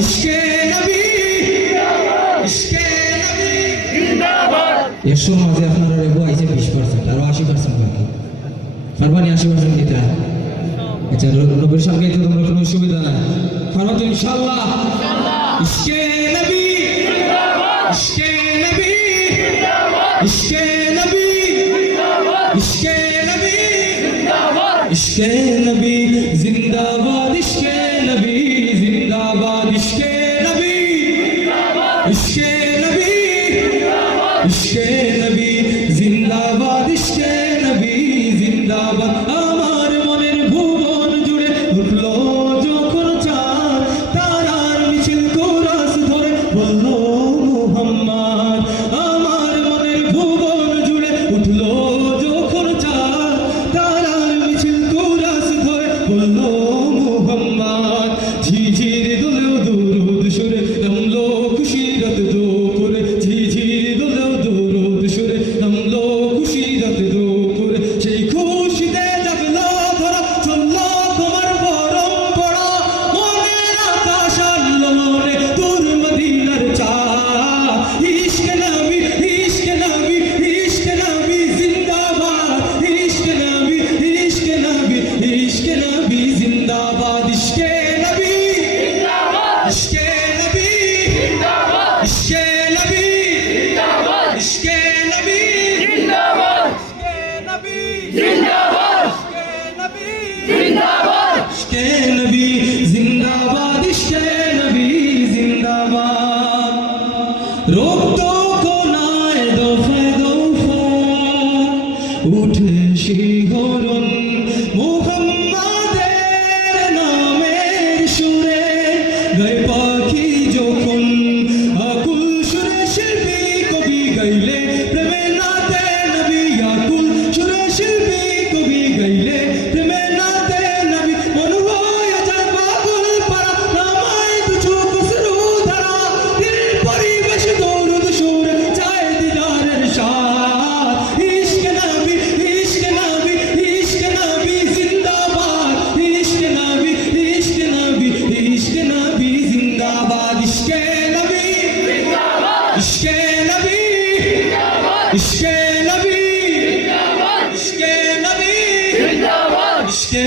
ইশকে নবী ইশকে নবী জিন্দাবাদ। 100 মাঝে আপনারা রেবো আইছে 20%, আরো 80% বাকি। পারবানি 80% দিতে? আচ্ছা, নবীর সঙ্গে তো তোমরা কোনো সুবিধা নাই, পারবা তো ইনশাআল্লাহ? ইশকে নবী জিন্দাবাদ, ইশকে নবী জিন্দাবাদ, ইশকে নবী জিন্দাবাদ, ইশকে নবী জিন্দাবাদ, ইশকে নবী জিন্দাবাদ, ইশকে নবী জিন্দাবাদ, ইশকে নবী জিন্দাবাদ, ইশকে নবী জিন্দাবাদ, ইশকে নবী জিন্দাবাদ, ইশকে নবী জিন্দাবাদ। আমার মনের ভুবন জুড়ে উঠলো যখন চাঁদ, তারার মিছিল কোরাস ধরে বলল মুহাম্মদ। আমার মনের ভুবন জুড়ে উঠলো যখন চাঁদ, তারার মিছিল কোরাস ধরে বলল মুহাম্মদ। ঝিঝির দোলেও দুরুদ সুরে নামলো খুশিরত দুপুরে, ঝিঝির দোলেও দুরুদ সুরে নামলো খুশিরত দুপুরে। সেই খুশিতে জাগলো ধরা, চললো তোমার পরম্পরা, মনের আকাশ আনলো মনে তোর মদিনার চাঁদ। ইশকে নবী ইশকে নবী ইশকে নবী জিন্দাবাদ, ইশকে নবী ইশকে নবী ইশকে নবী জিন্দাবাদ, ইশকে নবী জিন্দাবাদ, ইশকে নবী জিন্দাবাদ, ইশকে নবী জিন্দাবাদ, ইশকে নবী জিন্দাবাদ, ইশকে নবী জিন্দাবাদ, ইশকে নবী জিন্দাবাদ, ইশকে নবী জিন্দাবাদ। রক্ত কোনায় দফায় দফায় উঠে শিহরণ মুহাম্মাদের নামের সুরে, গায় পাখি যখন আকুল সুরে শিল্পী কবি গাইলে প্রেমে নাতে নবী, আকুল সুরে শিল্পী কবি গাইলে প্রেমে নাতে নবী। মন হয়ে যায় পাগল পারা, নামায় কিছু খুসরু ধারা, দিল পরিবেশ দৌড় সুরে চায় দিদারের সাথ। ইশকে নবী ইশকে নবী ইশকে নবী জিন্দাবাদ, ইশকে নবী ইশকে নবী ইশকে নবী জিন্দাবাদ, ইশকে নবী জিন্দাবাদ, ইশকে নবী জিন্দাবাদ, ইশকে নবী জিন্দাবাদ, ইশকে নবী জিন্দাবাদ, ইশকে